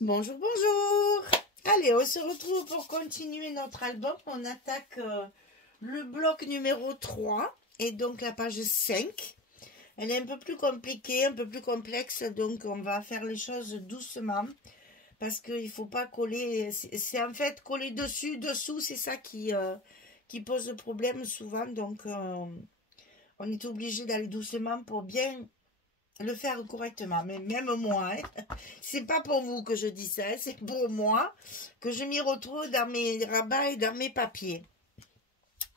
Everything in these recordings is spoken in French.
Bonjour, bonjour. Allez, on se retrouve pour continuer notre album. On attaque le bloc numéro 3 et donc la page 5. Elle est un peu plus compliquée, un peu plus complexe, donc on va faire les choses doucement parce qu'il ne faut pas coller. C'est en fait coller dessus, dessous, c'est ça qui pose problème souvent. Donc on est obligé d'aller doucement pour bien le faire correctement. Mais même moi, hein, c'est pas pour vous que je dis ça, hein, c'est pour moi que je m'y retrouve dans mes rabats et dans mes papiers.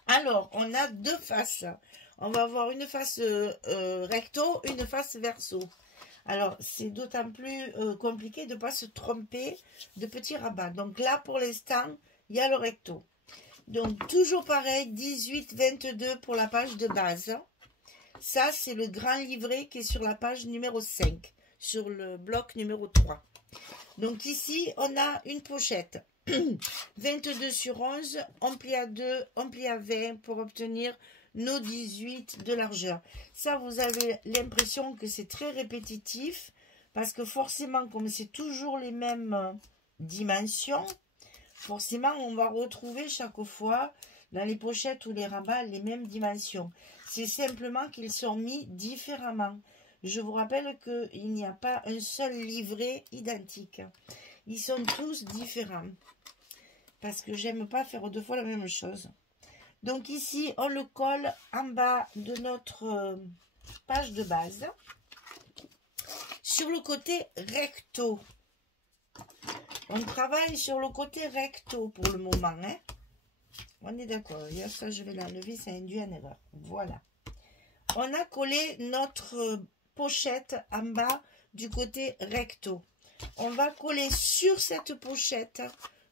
Alors, on a deux faces. On va avoir une face recto, une face verso. Alors, c'est d'autant plus compliqué de ne pas se tromper de petits rabats. Donc là, pour l'instant, il y a le recto. Donc, toujours pareil, 18-22 pour la page de base. Ça, c'est le grand livret qui est sur la page numéro 5, sur le bloc numéro 3. Donc ici, on a une pochette. 22 sur 11, on plie à 2, on plie à 20 pour obtenir nos 18 de largeur. Ça, vous avez l'impression que c'est très répétitif, parce que forcément, comme c'est toujours les mêmes dimensions, forcément, on va retrouver chaque fois dans les pochettes ou les rabats les mêmes dimensions. C'est simplement qu'ils sont mis différemment. Je vous rappelle qu'il n'y a pas un seul livret identique. Ils sont tous différents. Parce que j'aime pas faire deux fois la même chose. Donc ici, on le colle en bas de notre page de base. Sur le côté recto. On travaille sur le côté recto pour le moment, hein. On est d'accord. Ça, je vais l'enlever, ça induit en erreur. Voilà. On a collé notre pochette en bas du côté recto. On va coller sur cette pochette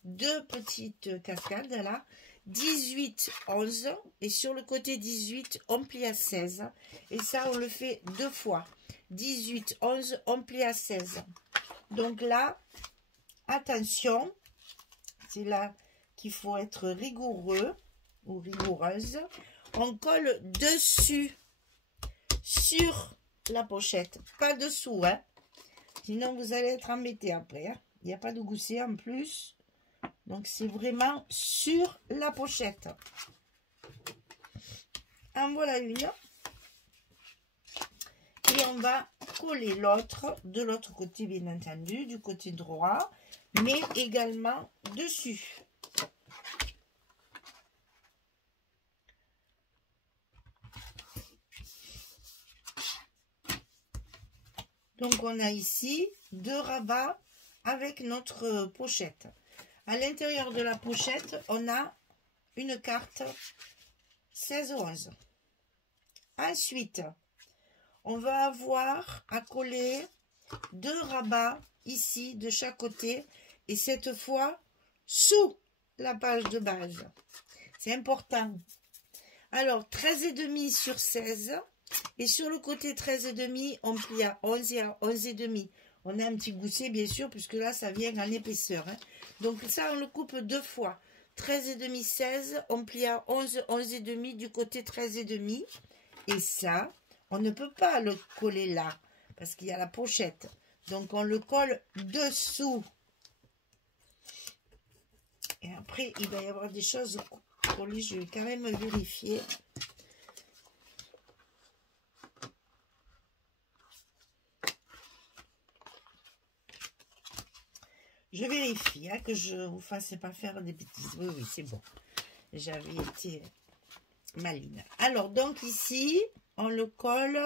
deux petites cascades là. 18, 11. Et sur le côté 18, on plie à 16. Et ça, on le fait deux fois. 18, 11, on plie à 16. Donc là, attention. C'est là qu'il faut être rigoureux ou rigoureuse. On colle dessus sur la pochette, pas dessous, hein. Sinon vous allez être embêté après, hein. Il n'y a pas de gousset en plus, donc c'est vraiment sur la pochette. En voilà une, et on va coller l'autre de l'autre côté, bien entendu, du côté droit, mais également dessus. Donc, on a ici deux rabats avec notre pochette. À l'intérieur de la pochette, on a une carte 16-11. Ensuite, on va avoir à coller deux rabats ici de chaque côté et cette fois sous la page de base. C'est important. Alors, 13,5 sur 16. Et sur le côté 13,5, on plie à 11 et à 11,5. On a un petit gousset, bien sûr, puisque là, ça vient en épaisseur, hein. Donc ça, on le coupe deux fois. 13,5, 16, on plie à 11, 11,5 du côté 13,5. Et ça, on ne peut pas le coller là, parce qu'il y a la pochette. Donc, on le colle dessous. Et après, il va y avoir des choses collées. Je vais quand même vérifier. Je vérifie, hein, que je ne vous fasse pas faire des bêtises. Oui, oui, c'est bon. J'avais été maline. Alors, donc ici, on le colle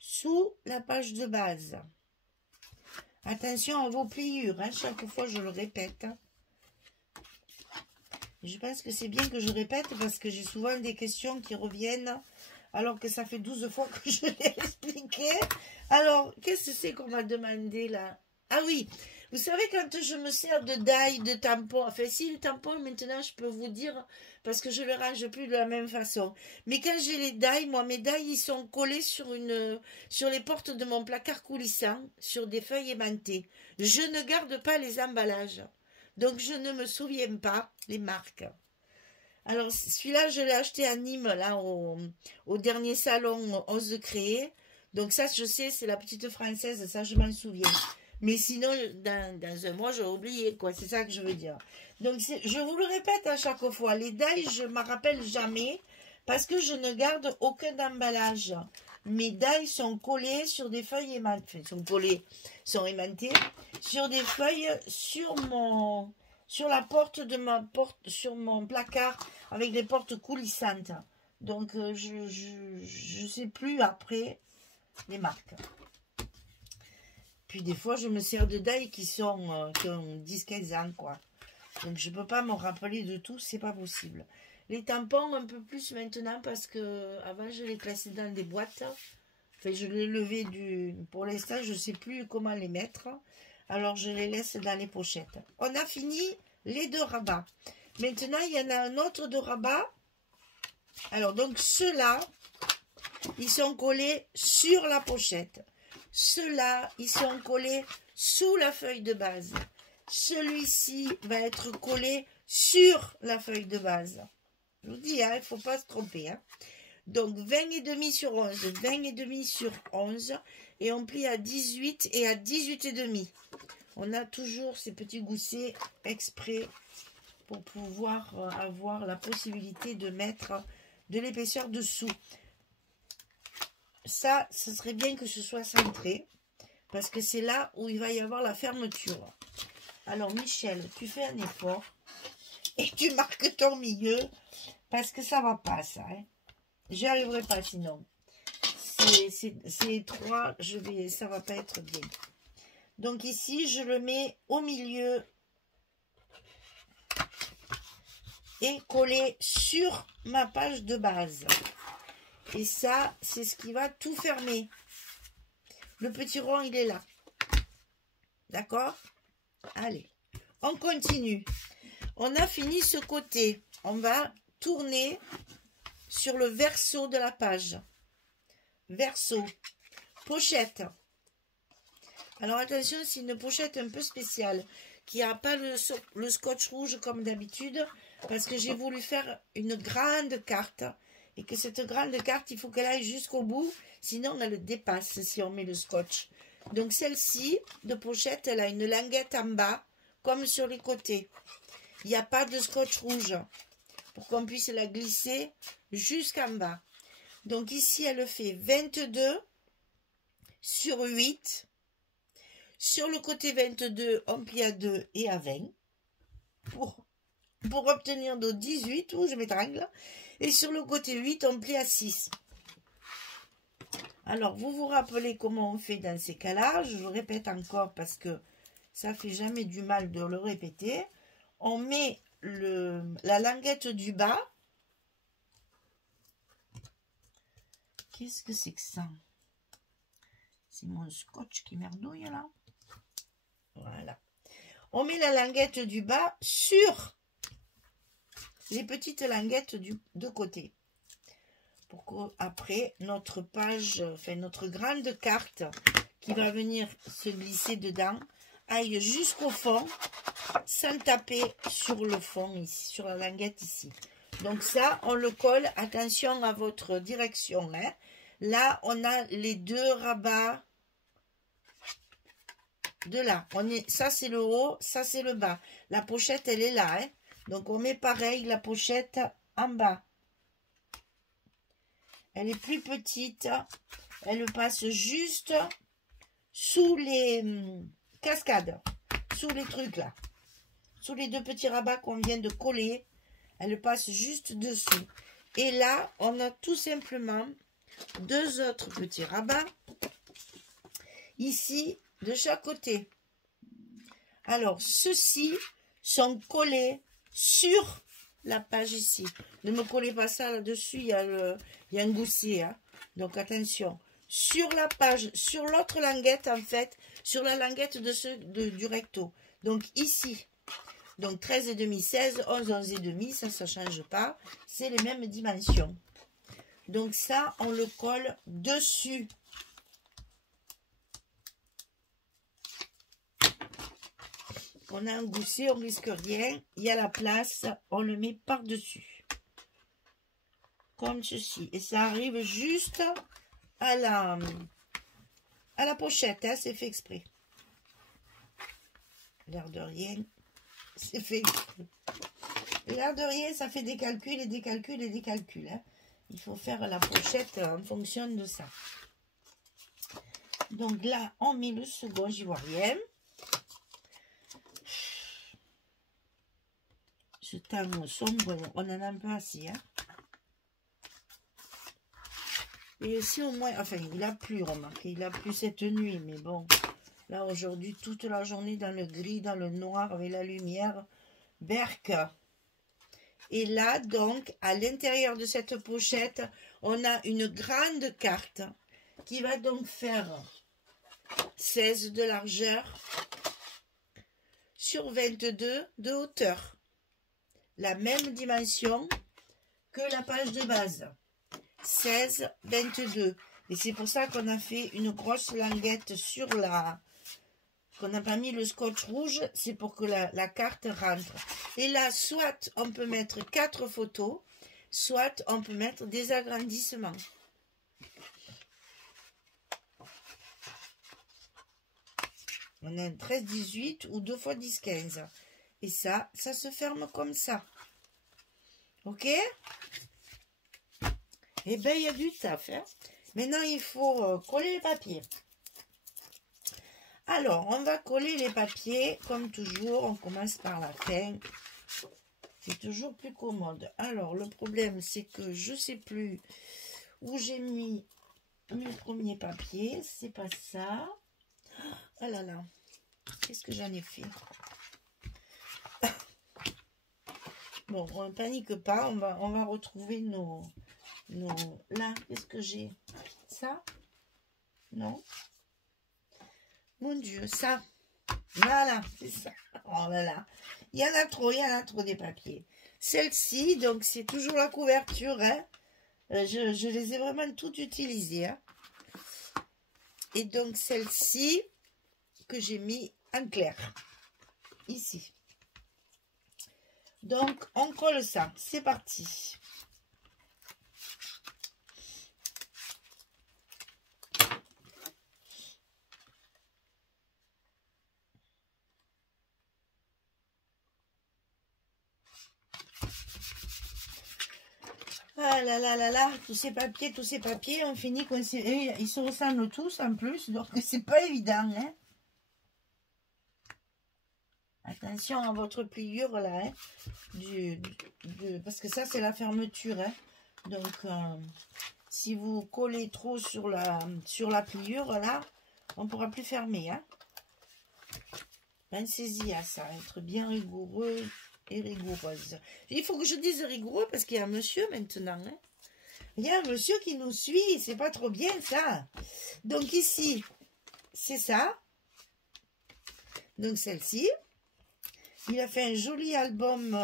sous la page de base. Attention à vos pliures, hein, chaque fois je le répète. Je pense que c'est bien que je répète parce que j'ai souvent des questions qui reviennent alors que ça fait 12 fois que je l'ai expliqué. Alors, qu'est-ce que c'est qu'on m'a demandé là? Ah oui, vous savez, quand je me sers de die, de tampon, enfin si le tampon maintenant je peux vous dire, parce que je le range plus de la même façon. Mais quand j'ai les die, moi mes die ils sont collés sur les portes de mon placard coulissant, sur des feuilles aimantées. Je ne garde pas les emballages, donc je ne me souviens pas les marques. Alors celui-là je l'ai acheté à Nîmes, là au dernier salon 11 de créer. Donc ça je sais, c'est la petite française, ça je m'en souviens. Mais sinon, dans un mois, j'aurais oublié, quoi. C'est ça que je veux dire. Donc, je vous le répète à chaque fois, les die, je ne me rappelle jamais parce que je ne garde aucun emballage. Mes die sont collés sur des feuilles aimantées. Sont aimantés sur des feuilles sur la porte de ma porte, sur mon placard avec des portes coulissantes. Donc, je ne sais plus après les marques. Puis des fois, je me sers de die qui ont 10-15 ans, quoi. Donc, je ne peux pas me rappeler de tout, c'est pas possible. Les tampons, un peu plus maintenant, parce que avant je les classais dans des boîtes. Enfin, je les levais Pour l'instant, je ne sais plus comment les mettre. Alors, je les laisse dans les pochettes. On a fini les 2 rabats. Maintenant, il y en a un autre de rabat. Alors, donc, ceux-là, ils sont collés sur la pochette. Ceux-là, ils sont collés sous la feuille de base. Celui-ci va être collé sur la feuille de base. Je vous dis, hein, il ne faut pas se tromper. Hein. Donc, 20,5 sur 11, 20,5 sur 11. Et on plie à 18 et à 18,5. On a toujours ces petits goussets exprès pour pouvoir avoir la possibilité de mettre de l'épaisseur dessous. Ça, ce serait bien que ce soit centré, parce que c'est là où il va y avoir la fermeture. Alors, Michel, tu fais un effort et tu marques ton milieu, parce que ça va pas, ça. Hein. J'y arriverai pas sinon. C'est 3, ça va pas être bien. Donc ici, je le mets au milieu et collé sur ma page de base. Et ça, c'est ce qui va tout fermer. Le petit rond, il est là. D'accord? Allez, on continue. On a fini ce côté. On va tourner sur le verso de la page. Verso. Pochette. Alors attention, c'est une pochette un peu spéciale, qui n'a pas le scotch rouge comme d'habitude, parce que j'ai voulu faire une grande carte. Et que cette grande carte, il faut qu'elle aille jusqu'au bout, sinon elle dépasse si on met le scotch. Donc celle-ci, de pochette, elle a une languette en bas, comme sur les côtés. Il n'y a pas de scotch rouge, pour qu'on puisse la glisser jusqu'en bas. Donc ici, elle fait 22 sur 8. Sur le côté 22, on plie à 2 et à 20. Pour obtenir nos 18, où je m'étrangle. Et sur le côté 8, on plie à 6. Alors, vous vous rappelez comment on fait dans ces cas-là. Je le répète encore parce que ça fait jamais du mal de le répéter. On met la languette du bas. Qu'est-ce que c'est que ça? C'est mon scotch qui merdouille là. Voilà. On met la languette du bas sur les petites languettes de côté. Pour qu'après, notre page, enfin notre grande carte qui va venir se glisser dedans, aille jusqu'au fond, sans taper sur le fond ici, sur la languette ici. Donc ça, on le colle, attention à votre direction. Hein. Là, on a les 2 rabats de là. Ça, c'est le haut, ça, c'est le bas. La pochette, elle est là. Hein. Donc, on met pareil la pochette en bas. Elle est plus petite. Elle passe juste sous les cascades. Sous les trucs là. Sous les 2 petits rabats qu'on vient de coller. Elle passe juste dessous. Et là, on a tout simplement 2 autres petits rabats. Ici, de chaque côté. Alors, ceux-ci sont collés sur la page ici. Ne me collez pas ça là-dessus, il y a un gousset. Hein. Donc, attention. Sur la page, sur l'autre languette, en fait, sur la languette du recto. Donc, ici. Donc, 13,5, 16, 11, 11,5, ça ne change pas. C'est les mêmes dimensions. Donc, ça, on le colle dessus. On a un gousset, on risque rien. Il y a la place, on le met par-dessus. Comme ceci. Et ça arrive juste à la pochette, hein, c'est fait exprès. L'air de rien, c'est fait. L'air de rien, ça fait des calculs et des calculs et des calculs. Hein. Il faut faire la pochette en fonction de ça. Donc là, on met le second, j'y vois rien. Ce teint sombre, on en a un peu assez. Hein. Et ici, au moins, enfin, il a plu, remarquez, il a plu cette nuit, mais bon. Là, aujourd'hui, toute la journée dans le gris, dans le noir, avec la lumière. Berk. Et là, donc, à l'intérieur de cette pochette, on a une grande carte qui va donc faire 16 de largeur sur 22 de hauteur. La même dimension que la page de base. 16, 22. Et c'est pour ça qu'on a fait une grosse languette sur la... qu'on n'a pas mis le scotch rouge, c'est pour que la carte rentre. Et là, soit on peut mettre 4 photos, soit on peut mettre des agrandissements. On a un 13-18 ou 2 x 10-15. Et ça se ferme comme ça. Ok? Eh bien, il y a du taf. Hein? Maintenant, il faut coller les papiers. Alors, on va coller les papiers, comme toujours. On commence par la fin. C'est toujours plus commode. Alors, le problème, c'est que je ne sais plus où j'ai mis mes premiers papiers. C'est pas ça. Oh là là. Qu'est-ce que j'en ai fait? Bon, on ne panique pas. On va retrouver nos... Là, qu'est-ce que j'ai? Ça? Non? Mon Dieu, ça. Voilà, c'est ça. Oh là là. Il y en a trop des papiers. Celle-ci, donc c'est toujours la couverture. Hein. Je les ai vraiment toutes utilisées. Hein. Et donc celle-ci que j'ai mis en clair. Ici. Donc on colle ça. C'est parti. Ah là là là là, tous ces papiers, on finit qu'on ils se ressemblent tous en plus, donc c'est pas évident. Hein. Attention à votre pliure là, hein, parce que ça c'est la fermeture. Hein. Donc si vous collez trop sur la pliure là, on ne pourra plus fermer. Hein. Pensez-y à ça, être bien rigoureux et rigoureuse. Il faut que je dise rigoureux parce qu'il y a un monsieur maintenant. Hein. Il y a un monsieur qui nous suit, c'est pas trop bien ça. Donc ici, c'est ça. Donc celle-ci. Il a fait un joli album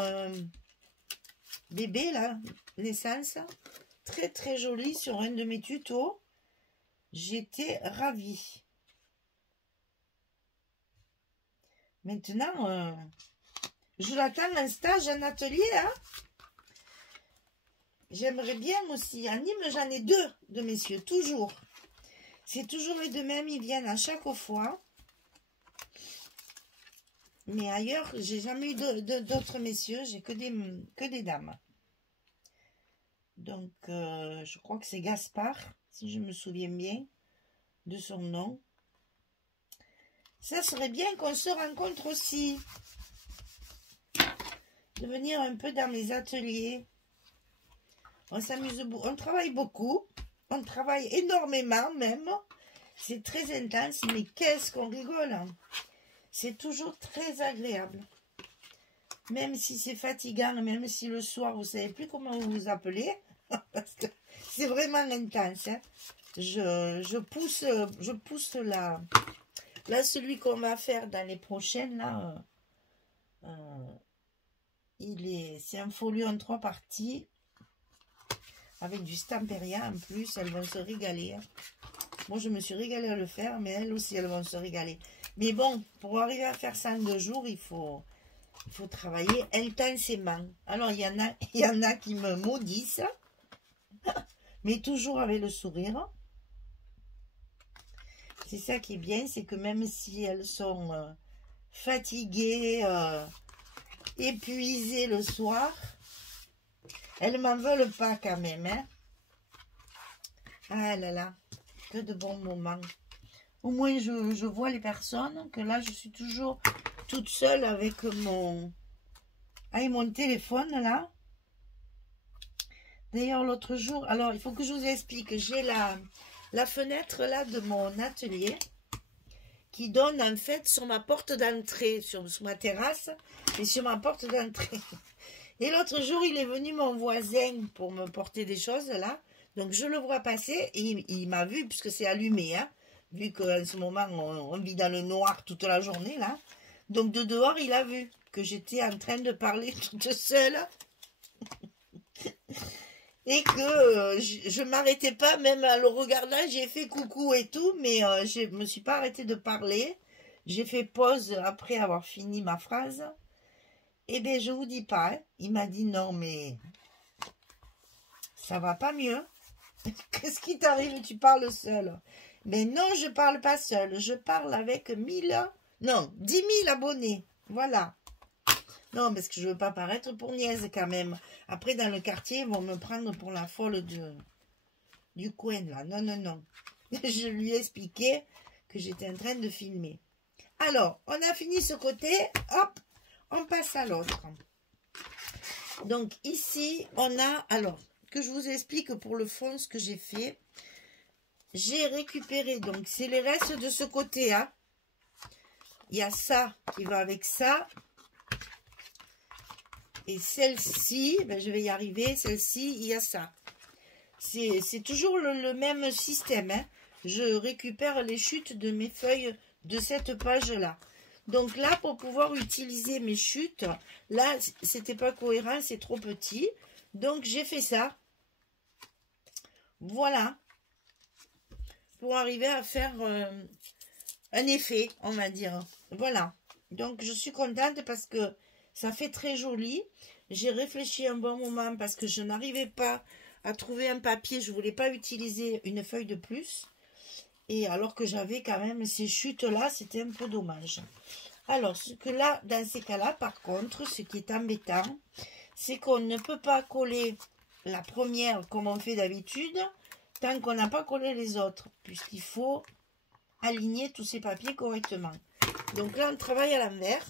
bébé là, naissance. Très très joli sur un de mes tutos. J'étais ravie. Maintenant, je l'attends en stage, en atelier. Hein. J'aimerais bien aussi. À Nîmes, j'en ai 2 de messieurs, toujours. C'est toujours les deux mêmes, ils viennent à chaque fois. Mais ailleurs, j'ai jamais eu d'autres messieurs, j'ai que des dames. Donc, je crois que c'est Gaspard, si je me souviens bien de son nom. Ça serait bien qu'on se rencontre aussi. De venir un peu dans les ateliers. On s'amuse beaucoup, on travaille beaucoup. On travaille énormément même. C'est très intense, mais qu'est-ce qu'on rigole. Hein. C'est toujours très agréable. Même si c'est fatigant, même si le soir, vous ne savez plus comment vous vous appelez. Parce que c'est vraiment intense. Hein. Je pousse là. Là, celui qu'on va faire dans les prochaines, là, c'est un folio en 3 parties. Avec du Stamperia en plus, elles vont se régaler. Hein. Moi, je me suis régalée à le faire, mais elles aussi, elles vont se régaler. Mais bon, pour arriver à faire ça en 2 jours, il faut travailler intensément. Alors, il y en a qui me maudissent, mais toujours avec le sourire. C'est ça qui est bien, c'est que même si elles sont fatiguée, épuisée le soir. Elles m'en veulent pas quand même, hein. Ah là là, que de bons moments. Au moins, je vois les personnes, que là, je suis toujours toute seule avec mon téléphone, là. D'ailleurs, l'autre jour, alors, il faut que je vous explique. J'ai la fenêtre, là, de mon atelier qui donne, en fait, sur ma porte d'entrée, sur ma terrasse, et sur ma porte d'entrée. Et l'autre jour, il est venu mon voisin pour me porter des choses, là. Donc, je le vois passer, et il m'a vu, puisque c'est allumé, hein. Vu qu'en ce moment, on vit dans le noir toute la journée, là. Donc, de dehors, il a vu que j'étais en train de parler toute seule. Et que je ne m'arrêtais pas, même à le regardant, j'ai fait coucou et tout, mais je ne me suis pas arrêtée de parler. J'ai fait pause après avoir fini ma phrase. Eh bien, je vous dis pas, hein. Il m'a dit non, mais ça va pas mieux. Qu'est-ce qui t'arrive? Tu parles seul. Mais non, je parle pas seul. Je parle avec 10 000 abonnés. Voilà. Non, parce que je veux pas paraître pour niaise quand même. Après, dans le quartier, ils vont me prendre pour la folle du coin, là. Non, non, non. Je lui ai expliqué que j'étais en train de filmer. Alors, on a fini ce côté. Hop, on passe à l'autre. Donc, ici, on a... Alors, que je vous explique pour le fond ce que j'ai fait. J'ai récupéré, donc, c'est les restes de ce côté, hein. Il y a ça qui va avec ça. Et celle-ci, ben je vais y arriver, celle-ci, il y a ça. C'est toujours le même système, hein. Je récupère les chutes de mes feuilles de cette page-là. Donc là, pour pouvoir utiliser mes chutes, là, c'était pas cohérent, c'est trop petit. Donc, j'ai fait ça. Voilà. Pour arriver à faire un effet, on va dire. Voilà. Donc, je suis contente parce que ça fait très joli. J'ai réfléchi un bon moment parce que je n'arrivais pas à trouver un papier. Je ne voulais pas utiliser une feuille de plus. Et alors que j'avais quand même ces chutes-là, c'était un peu dommage. Alors, ce que là, dans ces cas-là, par contre, ce qui est embêtant, c'est qu'on ne peut pas coller la première comme on fait d'habitude tant qu'on n'a pas collé les autres, puisqu'il faut aligner tous ces papiers correctement. Donc là, on travaille à l'envers.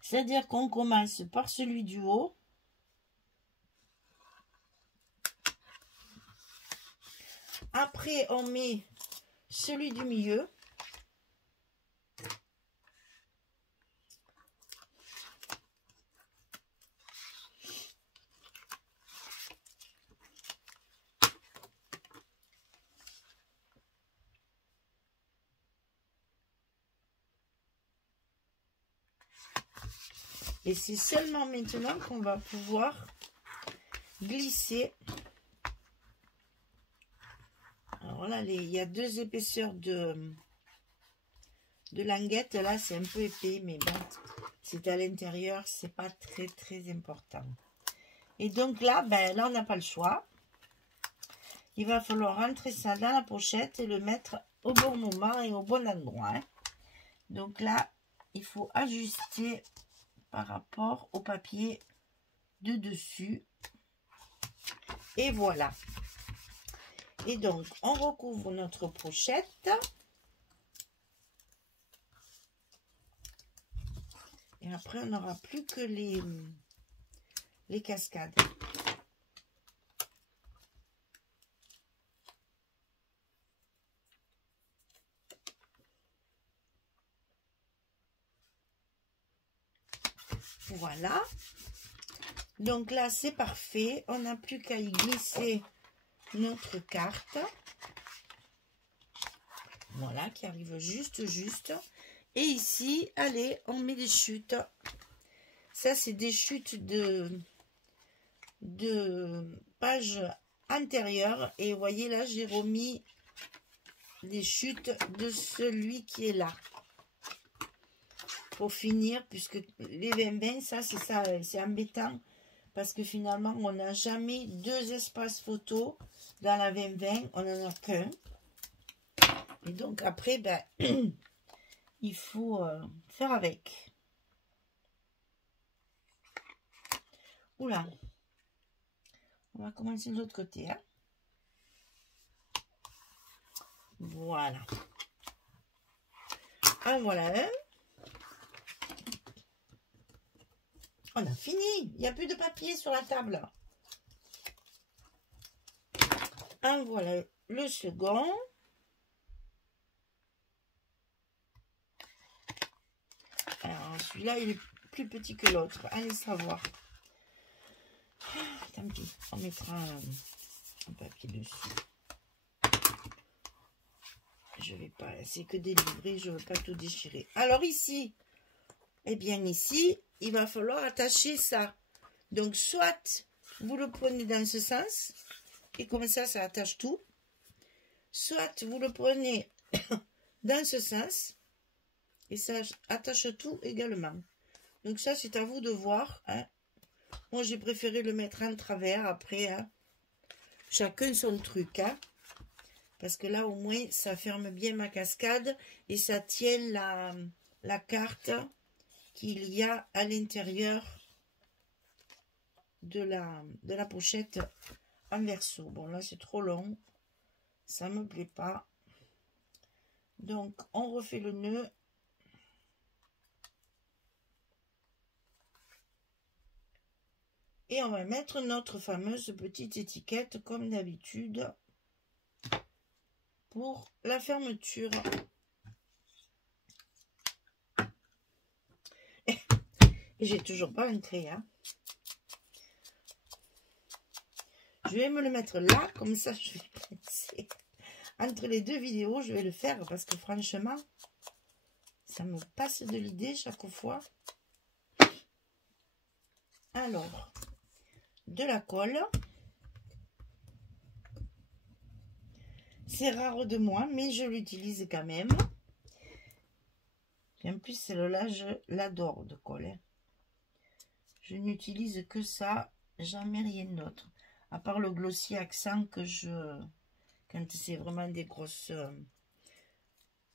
C'est-à-dire qu'on commence par celui du haut. Après, on met celui du milieu. Et c'est seulement maintenant qu'on va pouvoir glisser. Alors là, il y a 2 épaisseurs de languette. Là, c'est un peu épais, mais bon, c'est à l'intérieur, c'est pas très très important. Et donc là, ben là, on n'a pas le choix. Il va falloir rentrer ça dans la pochette et le mettre au bon moment et au bon endroit, hein. Donc là, il faut ajuster par rapport au papier de dessus. Et voilà. Et donc, on recouvre notre pochette. Et après, on n'aura plus que les cascades. Voilà. Donc là, c'est parfait. On n'a plus qu'à y glisser notre carte. Voilà, qui arrive juste. Et ici, allez, on met des chutes. Ça, c'est des chutes de page antérieure. Et vous voyez, là, j'ai remis les chutes de celui qui est là. Pour finir, puisque les 20-20, ça, c'est embêtant. Parce que finalement, on n'a jamais 2 espaces photos dans la 20-20. On n'en a qu'un. Et donc, après, ben, il faut faire avec. Oula, on va commencer de l'autre côté, hein. Voilà. Ah, voilà. On a fini. Il n'y a plus de papier sur la table. Ah, voilà le second. Alors, celui-là, il est plus petit que l'autre. Allez savoir. Tant pis, on mettra un papier dessus. Je vais pas, c'est que des livrets, je veux pas tout déchirer. Alors ici, eh bien ici, il va falloir attacher ça. Donc soit vous le prenez dans ce sens, et comme ça attache tout. Soit vous le prenez dans ce sens, et ça attache tout également. Donc ça, c'est à vous de voir, hein. Moi, j'ai préféré le mettre en travers après, hein. Chacun son truc, hein. Parce que là, au moins, ça ferme bien ma cascade et ça tient la carte qu'il y a à l'intérieur de la pochette en verso. Bon, là, c'est trop long. Ça me plaît pas. Donc, on refait le nœud. Et on va mettre notre fameuse petite étiquette, comme d'habitude, pour la fermeture. Et j'ai toujours pas un trait, hein. Je vais me le mettre là, comme ça je vais passer. Entre les deux vidéos, je vais le faire parce que franchement, ça me passe de l'idée chaque fois. Alors, de la colle. C'est rare de moi, mais je l'utilise quand même. Et en plus, celle-là, je l'adore de colle. Je n'utilise que ça, jamais rien d'autre. À part le glossy accent que quand c'est vraiment des grosses...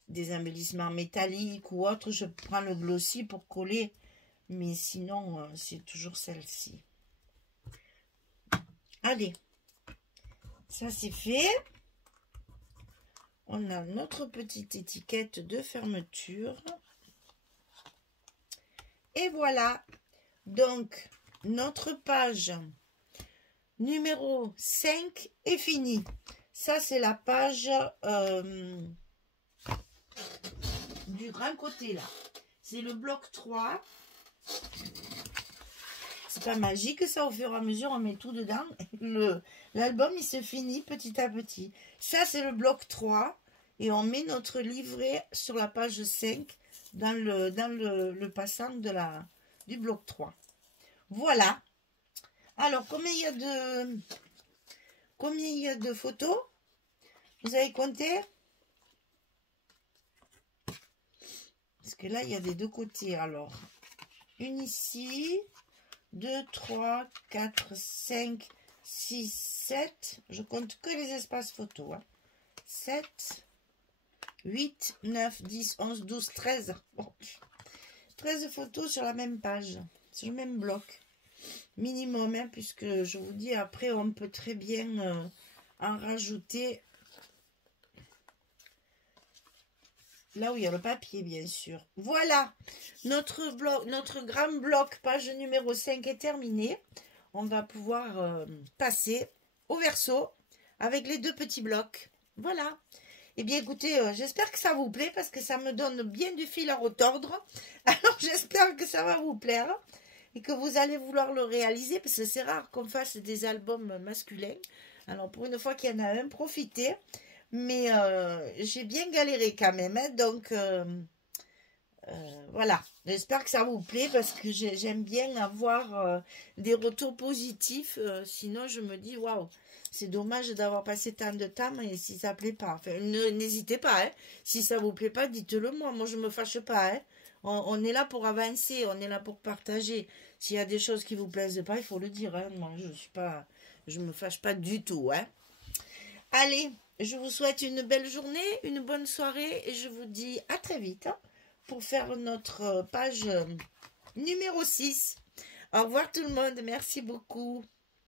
des embellissements métalliques ou autres, je prends le glossy pour coller. Mais sinon, c'est toujours celle-ci. Allez. Ça, c'est fait. On a notre petite étiquette de fermeture. Et voilà. Donc, notre page numéro 5 est finie. Ça, c'est la page du grand côté, là. C'est le bloc 3. C'est pas magique, ça, au fur et à mesure, on met tout dedans. L'album, il se finit petit à petit. Ça, c'est le bloc 3. Et on met notre livret sur la page 5 dans le passant du bloc 3. Voilà. Alors, combien il y a de photos? Vous avez compté? Parce que là, il y a des deux côtés. Alors, une ici, 2, 3, 4, 5, 6, 7. Je compte que les espaces photos, hein. 7, 8, 9, 10, 11, 12, 13. Bon. 13 photos sur la même page, sur le même bloc. Minimum, hein, puisque je vous dis, après, on peut très bien en rajouter là où il y a le papier, bien sûr. Voilà, notre grand bloc, page numéro 5 est terminé. On va pouvoir passer au verso avec les deux petits blocs. Voilà. Eh bien, écoutez, j'espère que ça vous plaît parce que ça me donne bien du fil à retordre. Alors, j'espère que ça va vous plaire et que vous allez vouloir le réaliser parce que c'est rare qu'on fasse des albums masculins. Alors, pour une fois qu'il y en a un, profitez. Mais j'ai bien galéré quand même, hein, donc voilà, j'espère que ça vous plaît parce que j'aime bien avoir des retours positifs, sinon je me dis waouh, c'est dommage d'avoir passé tant de temps et si ça plaît pas, enfin, n'hésitez pas, hein, si ça vous plaît pas, dites-le moi je me fâche pas, hein. On est là pour avancer, on est là pour partager. S'il y a des choses qui vous plaisent pas, il faut le dire, hein. Moi je me fâche pas du tout, hein. Allez, je vous souhaite une belle journée, une bonne soirée et je vous dis à très vite, hein, pour faire notre page numéro 6. Au revoir tout le monde, merci beaucoup.